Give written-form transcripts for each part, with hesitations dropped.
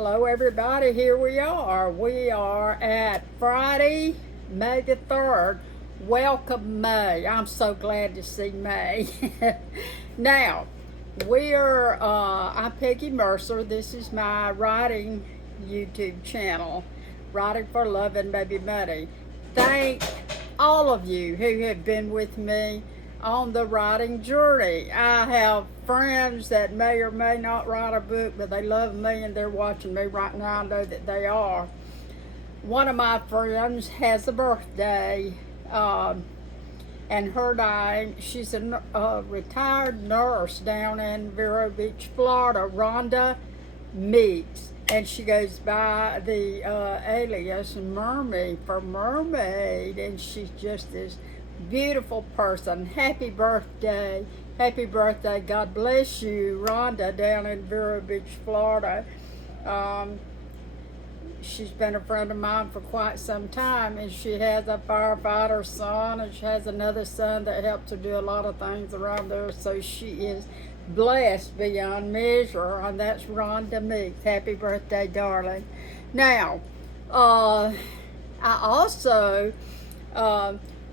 Hello everybody, here we are. We are at Friday, May the 3rd. Welcome May. I'm so glad to see May. Now, I'm Peggy Mercer. This is my writing YouTube channel, Writing for Love and Baby Money. Thank all of you who have been with me on the writing journey. I have friends that may or may not write a book, but they love me and they're watching me right now. I know that they are. One of my friends has a birthday, and her name, she's a retired nurse down in Vero Beach, Florida, Rhonda Meeks. And she goes by the alias Mermaid for Mermaid, and she's just this beautiful person. Happy birthday. Happy birthday. God bless you, Rhonda, down in Vero Beach, Florida. She's been a friend of mine for quite some time, and she has a firefighter son, and she has another son that helps her do a lot of things around there. So she is blessed beyond measure, and that's Rhonda Meeks. Happy birthday, darling. Now, I also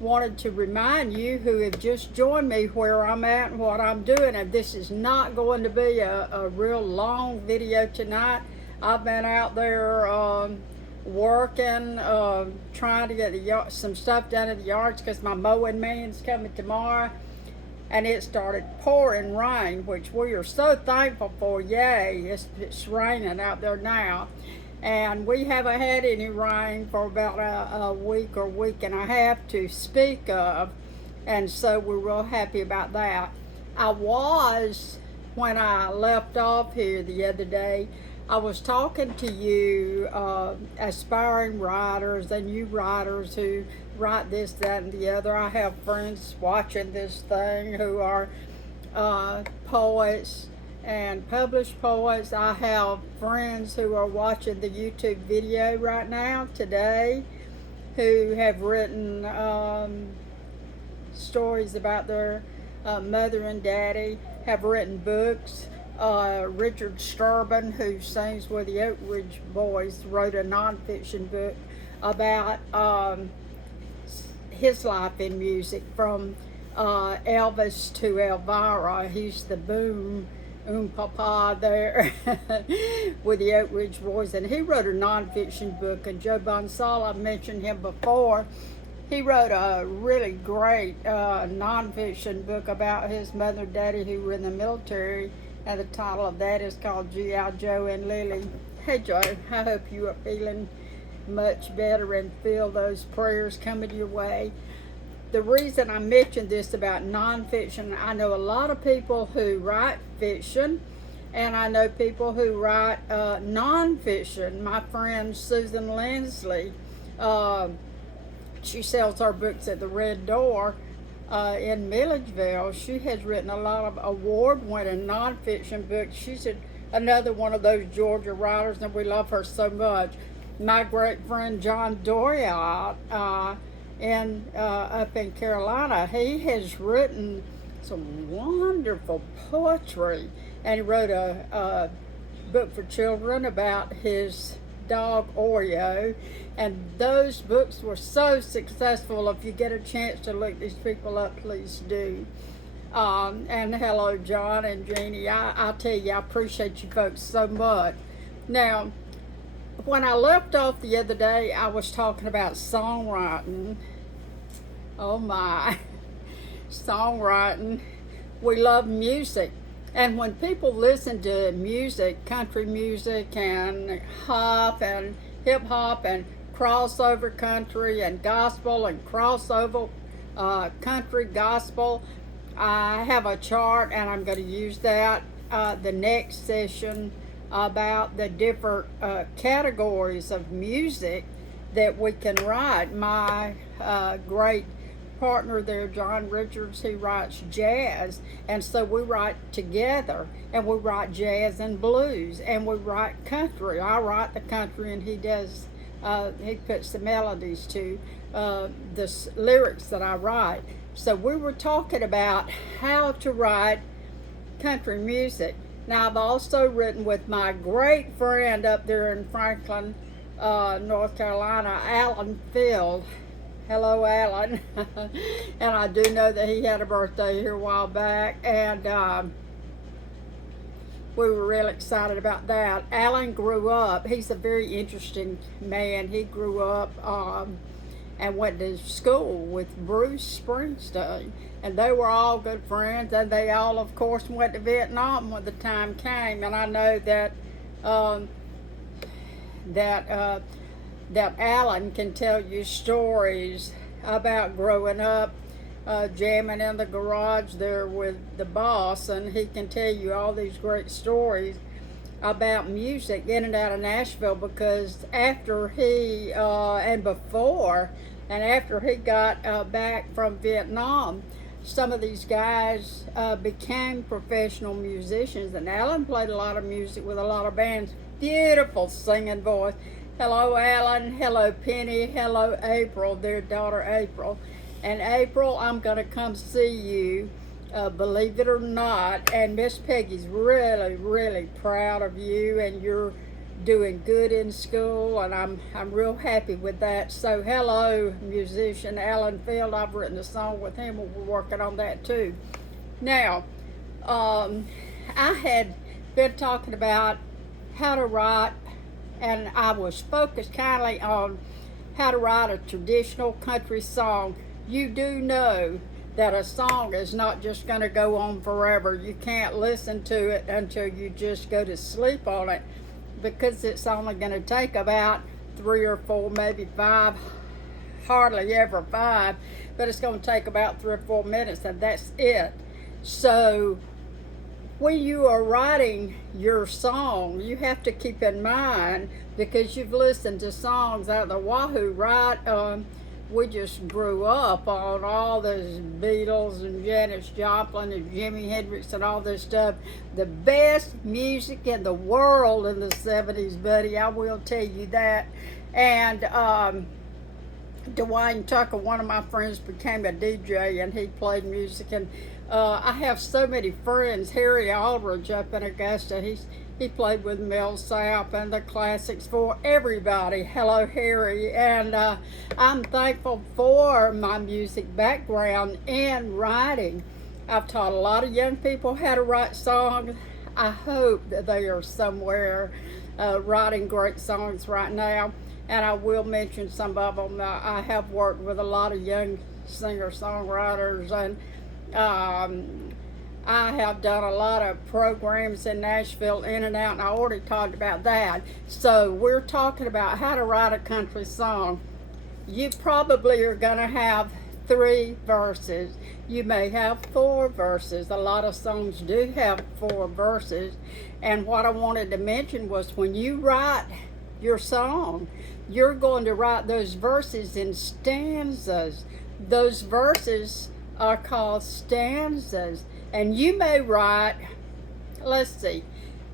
wanted to remind you who have just joined me where I'm at and what I'm doing, and this is not going to be a real long video tonight. I've been out there working, trying to get some stuff done in the yards because my mowing man's coming tomorrow, and it started pouring rain, which we are so thankful for. Yay, it's raining out there now. And we haven't had any rain for about a week or week and a half to speak of, and so we're real happy about that. When I left off here the other day, I was talking to you aspiring writers and you writers who write this, that, and the other. I have friends watching this thing who are poets and published poets. I have friends who are watching the YouTube video right now today who have written stories about their mother and daddy, have written books. Richard Sterban, who sings with the Oak Ridge Boys, wrote a nonfiction book about his life in music, from Elvis to Elvira. He's the boom papa there with the Oak Ridge Boys, and he wrote a nonfiction book. And Joe Bonsall, I mentioned him before, he wrote a really great nonfiction book about his mother and daddy who were in the military, and the title of that is called G.I. Joe and Lily. Hey Joe, I hope you are feeling much better and feel those prayers coming your way. The reason I mentioned this about nonfiction, I know a lot of people who write fiction, and I know people who write nonfiction. My friend Susan Lindsley, she sells her books at the Red Door in Milledgeville. She has written a lot of award-winning nonfiction books. She's another one of those Georgia writers, and we love her so much. My great friend John Doriot, up in Carolina, he has written some wonderful poetry, and he wrote a book for children about his dog Oreo, and those books were so successful. If you get a chance to look these people up, please do. And hello John and Jeannie, I tell you, I appreciate you folks so much. Now, when I left off the other day, I was talking about songwriting. Oh my, songwriting. We love music. And when people listen to music, country music and hop and hip hop and crossover country and gospel and crossover country gospel, I have a chart, and I'm going to use that the next session about the different categories of music that we can write. My great partner there, John Richards, he writes jazz, and so we write together, and we write jazz and blues, and we write country. I write the country, and he does he puts the melodies to the lyrics that I write. So we were talking about how to write country music. Now, I've also written with my great friend up there in Franklin, North Carolina, Alan Field. Hello, Alan. And I do know that he had a birthday here a while back, and we were real excited about that. Alan grew up, he's a very interesting man. He grew up and went to school with Bruce Springsteen, and they were all good friends, and they all, of course, went to Vietnam when the time came. And I know that that Alan can tell you stories about growing up, jamming in the garage there with the boss, and he can tell you all these great stories about music in and out of Nashville, because after he after he got back from Vietnam, some of these guys became professional musicians, and Alan played a lot of music with a lot of bands. Beautiful singing voice. Hello, Alan. Hello, Penny. Hello, April, their daughter April. And April, I'm going to come see you, believe it or not. And Miss Peggy's really, really proud of you, and you're doing good in school, and I'm real happy with that. So hello, musician Alan Field. I've written a song with him, and we're working on that too. Now, I had been talking about how to write, and I was focused kindly on how to write a traditional country song. You do know that a song is not just going to go on forever. You can't listen to it until you just go to sleep on it, because it's only going to take about 3 or 4, maybe 5, hardly ever 5, but it's going to take about 3 or 4 minutes, and that's it. So when you are writing your song, you have to keep in mind, because you've listened to songs out of the wahoo, right? We just grew up on all those Beatles and Janis Joplin and Jimi Hendrix and all this stuff. The best music in the world in the 70s, buddy, I will tell you that. And Dwayne Tucker, one of my friends, became a DJ, and he played music. And I have so many friends. Harry Aldridge up in Augusta, he played with Mel Sapp and the classics for everybody. Hello, Harry. And I'm thankful for my music background in writing. I've taught a lot of young people how to write songs. I hope that they are somewhere writing great songs right now. And I will mention some of them. I have worked with a lot of young singer-songwriters, and I have done a lot of programs in Nashville, in and out, and I already talked about that. So we're talking about how to write a country song. You probably are going to have 3 verses. You may have 4 verses. A lot of songs do have 4 verses. And what I wanted to mention was, when you write your song, you're going to write those verses in stanzas. Those verses are called stanzas. And you may write,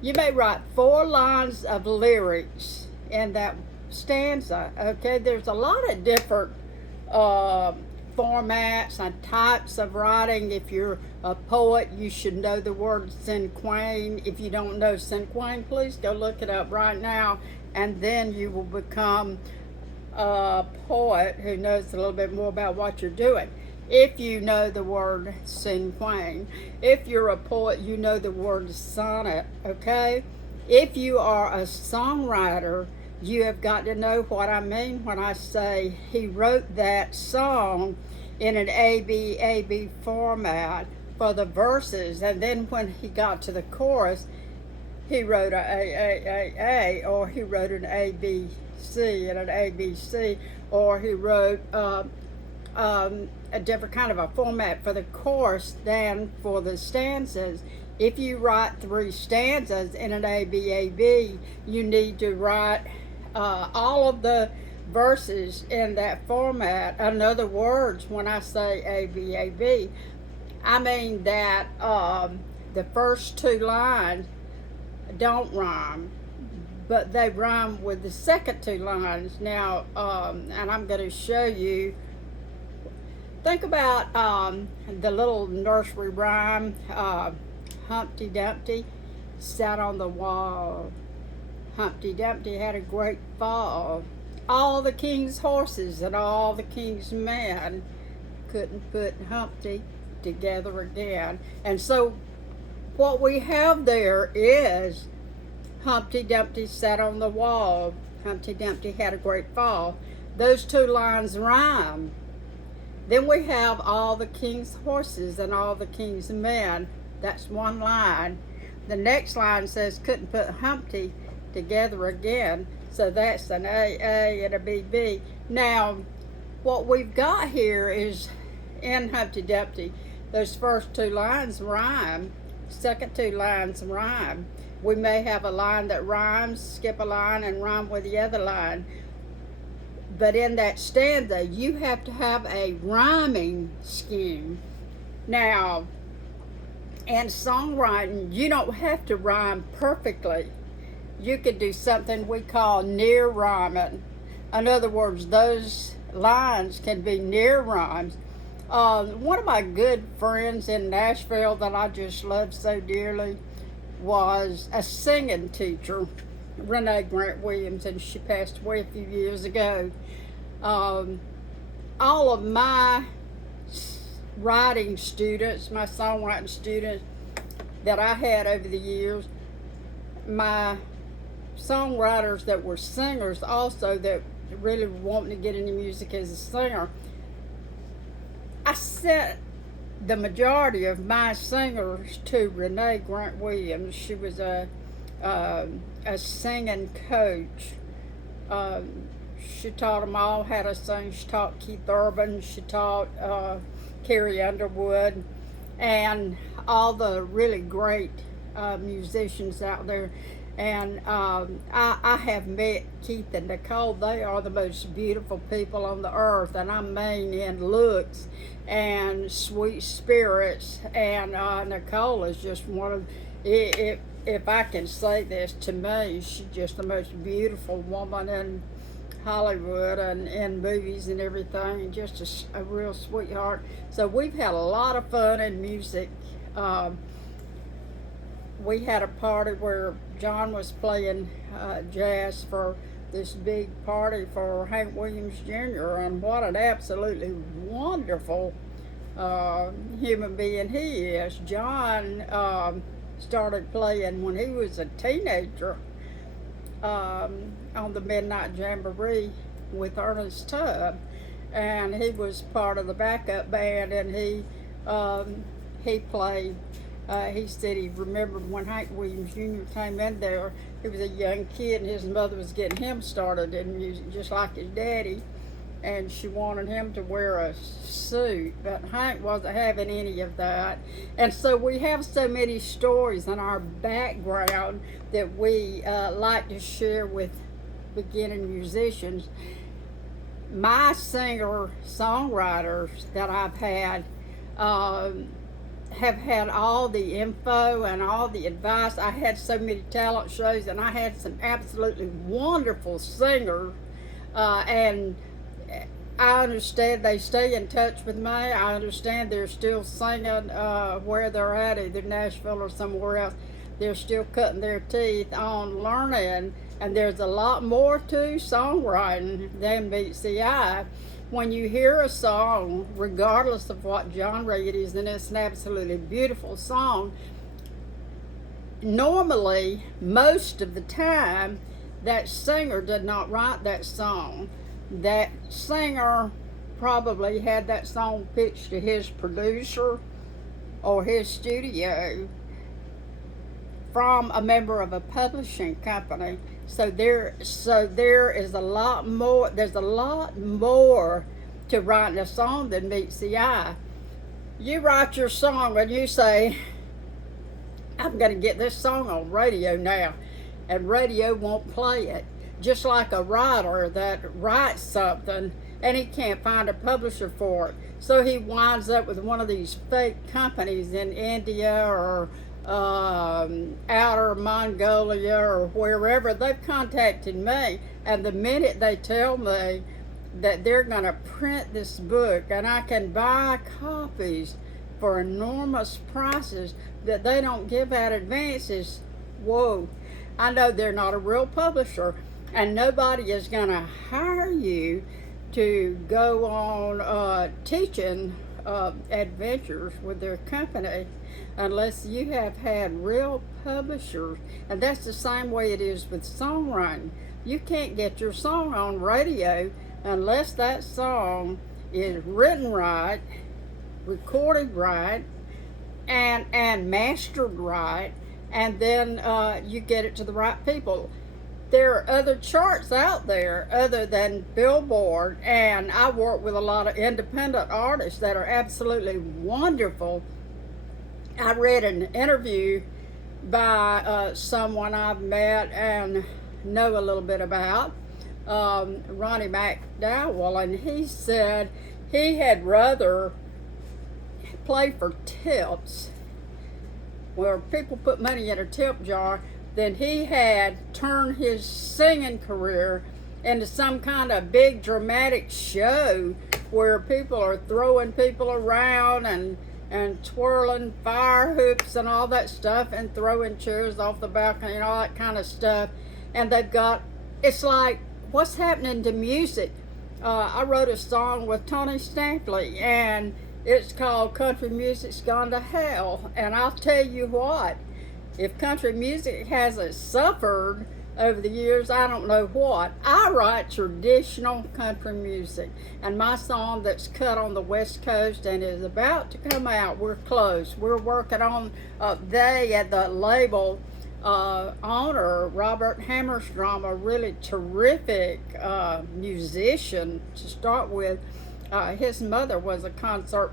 you may write 4 lines of lyrics in that stanza. Okay, there's a lot of different formats and types of writing. If you're a poet, you should know the word cinquain. If you don't know cinquain, please go look it up right now, and then you will become a poet who knows a little bit more about what you're doing. If you know the word cinquain. If you're a poet, you know the word sonnet, okay? If you are a songwriter, you have got to know what I mean when I say he wrote that song in an A-B format for the verses, and then when he got to the chorus, he wrote a, or he wrote an A-B-C and an A-B-C, or he wrote a different kind of a format for the chorus than for the stanzas. If you write 3 stanzas in an A-B, you need to write all of the verses in that format. In other words, when I say A-B, I mean that the first 2 lines don't rhyme, but they rhyme with the second 2 lines. Now, and I'm going to show you. Think about the little nursery rhyme, Humpty Dumpty sat on the wall. Humpty Dumpty had a great fall. All the king's horses and all the king's men couldn't put Humpty together again. And so what we have there is Humpty Dumpty sat on the wall. Humpty Dumpty had a great fall. Those two lines rhyme. Then we have all the king's horses and all the king's men. That's one line. The next line says couldn't put Humpty together again. So that's an A and a B. Now, what we've got here is in Humpty Dumpty, those first two lines rhyme. Second two lines rhyme. We may have a line that rhymes, skip a line, and rhyme with the other line. But in that stanza, you have to have a rhyming scheme. Now, in songwriting, you don't have to rhyme perfectly. You could do something we call near rhyming. In other words, those lines can be near rhymes. One of my good friends in Nashville that I just love so dearly was a singing teacher, Renee Grant Williams, and she passed away a few years ago. All of my writing students, my songwriting students that I had over the years, my songwriters that were singers also that really wanting to get into music as a singer, I sent the majority of my singers to Renee Grant Williams. She was a singing coach. She taught them all how to sing. She taught Keith Urban. She taught Carrie Underwood, and all the really great musicians out there. And I have met Keith and Nicole. They are the most beautiful people on the earth, and I mean in looks and sweet spirits. And Nicole is just one of, if I can say this, to me, she's just the most beautiful woman in Hollywood and in movies and everything, just a real sweetheart. So we've had a lot of fun in music. We had a party where John was playing jazz for this big party for Hank Williams Jr., and what an absolutely wonderful human being he is. John started playing when he was a teenager on the Midnight Jamboree with Ernest Tubb, and he was part of the backup band, and he played. He said he remembered when Hank Williams Jr. came in there, he was a young kid, and his mother was getting him started in music just like his daddy, and she wanted him to wear a suit, but Hank wasn't having any of that. And so we have so many stories in our background that we like to share with beginning musicians. My singer-songwriters that I've had have had all the info and all the advice. I had so many talent shows, and I had some absolutely wonderful singers, and I understand they stay in touch with me. I understand they're still singing where they're at, either Nashville or somewhere else. They're still cutting their teeth on learning, and there's a lot more to songwriting than meets the eye. When you hear a song, regardless of what genre it is, and it's an absolutely beautiful song, normally, most of the time, that singer did not write that song. That singer probably had that song pitched to his producer or his studio from a member of a publishing company. So there is a lot more. There's a lot more to writing a song than meets the eye. You write your song and you say, "I'm going to get this song on radio now," and radio won't play it. Just like a writer that writes something and he can't find a publisher for it, so he winds up with one of these fake companies in India or outer Mongolia or wherever. They've contacted me, and the minute they tell me that they're going to print this book and I can buy copies for enormous prices that they don't give out advances, whoa, I know they're not a real publisher, and nobody is going to hire you to go on teaching adventures with their company unless you have had real publishers. And that's the same way it is with songwriting. You can't get your song on radio unless that song is written right, recorded right, and mastered right, and then you get it to the right people. There are other charts out there other than Billboard, and I work with a lot of independent artists that are absolutely wonderful. I read an interview by someone I've met and know a little bit about, Ronnie McDowell, and he said he had rather play for tips, where people put money in a tip jar, then he had turned his singing career into some kind of big dramatic show where people are throwing people around and twirling fire hoops and all that stuff and throwing chairs off the balcony and all that kind of stuff. And they've got, it's like, what's happening to music? I wrote a song with Tony Stampley, and it's called Country Music's Gone to Hell. And I'll tell you what, if country music hasn't suffered over the years, I don't know what. I write traditional country music, and my song that's cut on the West Coast and is about to come out, we're close. We're working on, they at the label honor Robert Hammerstrom, a really terrific musician to start with. His mother was a concert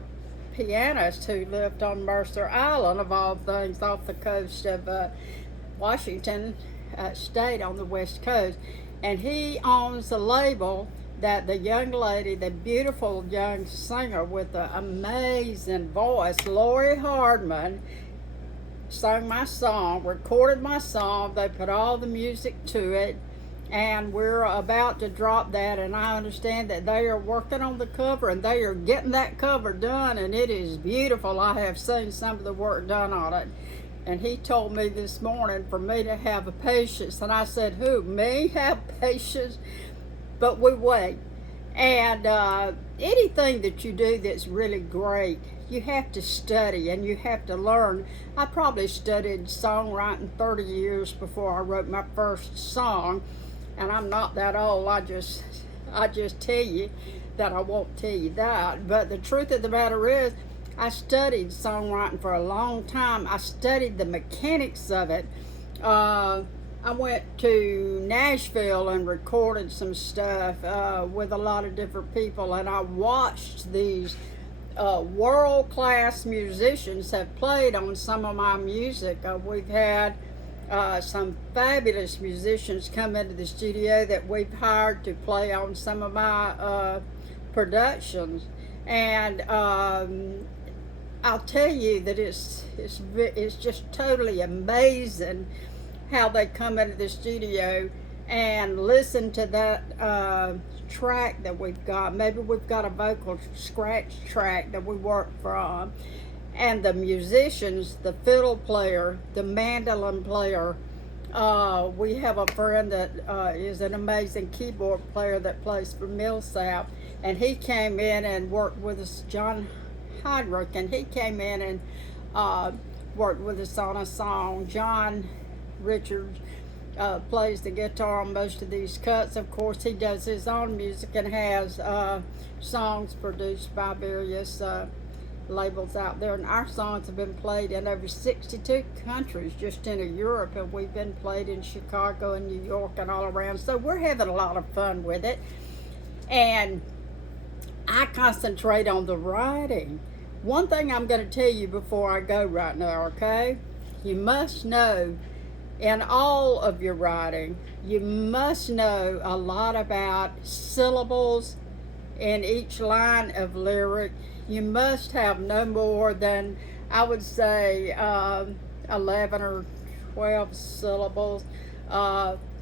pianist who lived on Mercer Island, of all things, off the coast of Washington State on the West Coast. And he owns a label that the young lady, the beautiful young singer with the amazing voice, Lori Hardman, sung my song, recorded my song. They put all the music to it, and we're about to drop that, and I understand that they are working on the cover, and they are getting that cover done, and it is beautiful. I have seen some of the work done on it, and he told me this morning for me to have a patience, and I said, who, me, have patience? But we wait. And anything that you do that's really great, you have to study and you have to learn. I probably studied songwriting 30 years before I wrote my first song, and I'm not that old. I just tell you that I won't tell you that. But the truth of the matter is, I studied songwriting for a long time. I studied the mechanics of it. I went to Nashville and recorded some stuff with a lot of different people, and I watched these world-class musicians have played on some of my music. We've had some fabulous musicians come into the studio that we've hired to play on some of my productions, and I'll tell you that it's just totally amazing how they come into the studio and listen to that track that we've got. Maybe we've got a vocal scratch track that we work from, and the musicians, the fiddle player, the mandolin player. We have a friend that is an amazing keyboard player that plays for Millsap, and he came in and worked with us, John Hydrick, and he came in and worked with us on a song. John Richards plays the guitar on most of these cuts. Of course, he does his own music and has songs produced by various labels out there, and our songs have been played in over 62 countries just in Europe, and we've been played in Chicago and New York and all around, so we're having a lot of fun with it. And I concentrate on the writing. One thing I'm going to tell you before I go right now, okay? You must know, in all of your writing, you must know a lot about syllables in each line of lyric. You must have no more than, I would say, 11 or 12 syllables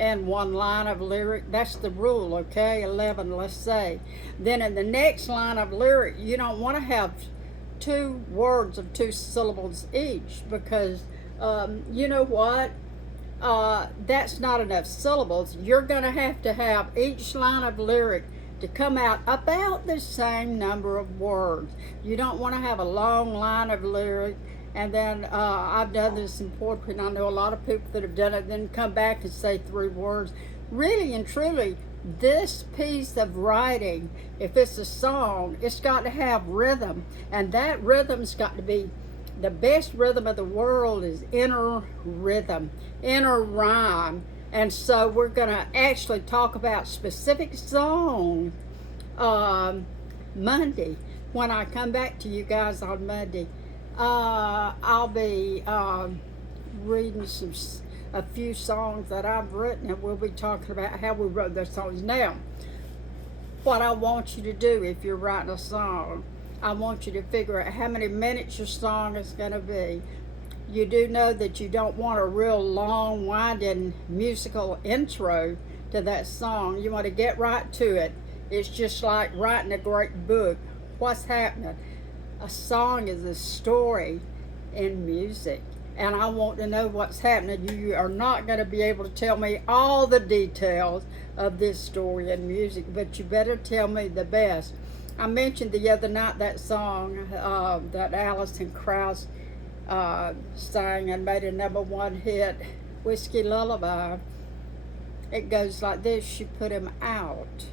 in one line of lyric. That's the rule, okay? 11, let's say. Then in the next line of lyric, you don't want to have 2 words of 2 syllables each, because you know what? that's not enough syllables. You're going to have each line of lyric to come out about the same number of words. You don't want to have a long line of lyric. And then I've done this in poetry, and I know a lot of people that have done it, then come back and say 3 words. Really and truly, this piece of writing, if it's a song, it's got to have rhythm. And that rhythm's got to be the best rhythm of the world is inner rhythm, inner rhyme. And so we're going to actually talk about specific songs Monday. When I come back to you guys on Monday, I'll be reading a few songs that I've written, and we'll be talking about how we wrote those songs. Now, what I want you to do if you're writing a song, I want you to figure out how many minutes your song is going to be. You do know that you don't want a real long, winding musical intro to that song. You want to get right to it. It's just like writing a great book. What's happening? A song is a story in music, and I want to know what's happening. You are not going to be able to tell me all the details of this story in music, but you better tell me the best. I mentioned the other night that song that Alison Krauss sang and made a #1 hit, Whiskey Lullaby. It goes like this: she put him out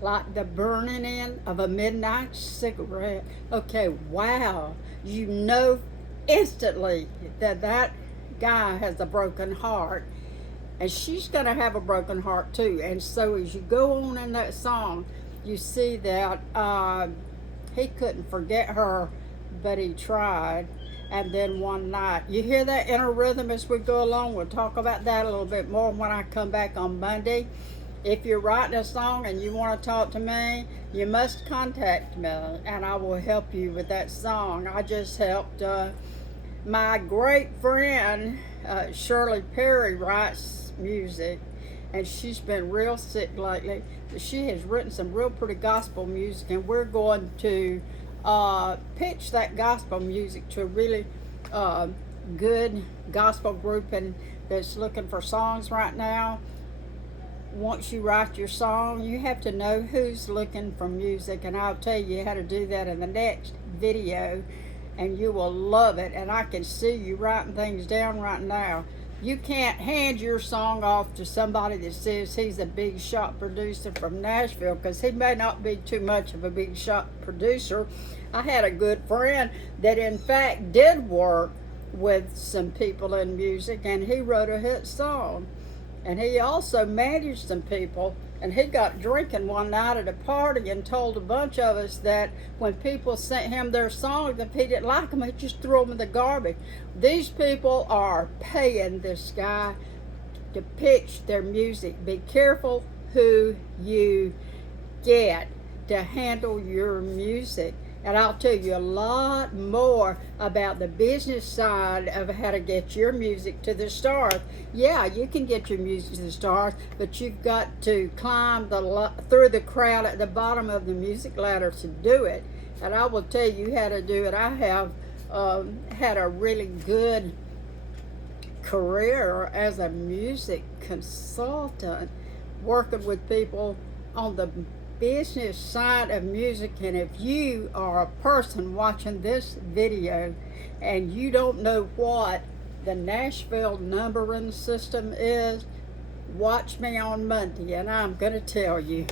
like the burning in of a midnight cigarette. Okay, wow. You know instantly that that guy has a broken heart, and she's going to have a broken heart too. And so as you go on in that song, you see that he couldn't forget her, but he tried. And then one night, you hear that inner rhythm as we go along. We'll talk about that a little bit more when I come back on Monday. If you're writing a song and you want to talk to me, you must contact me, and I will help you with that song. I just helped my great friend Shirley Perry writes music, and she's been real sick lately. She has written some real pretty gospel music, and we're going to pitch that gospel music to a really good gospel group and that's looking for songs right now. Once you write your song, you have to know who's looking for music, and I'll tell you how to do that in the next video, and you will love it. And I can see you writing things down right now. You can't hand your song off to somebody that says he's a big shot producer from Nashville, because he may not be too much of a big shot producer. I had a good friend that in fact did work with some people in music, and he wrote a hit song. And he also managed some people, and he got drinking one night at a party and told a bunch of us that when people sent him their songs, if he didn't like them, he'd just throw them in the garbage. These people are paying this guy to pitch their music. Be careful who you get to handle your music. And I'll tell you a lot more about the business side of how to get your music to the stars. Yeah, you can get your music to the stars, but you've got to climb through the crowd at the bottom of the music ladder to do it. And I will tell you how to do it. I have had a really good career as a music consultant, working with people on the business side of music. And if you are a person watching this video and you don't know what the Nashville numbering system is, watch me on Monday and I'm going to tell you.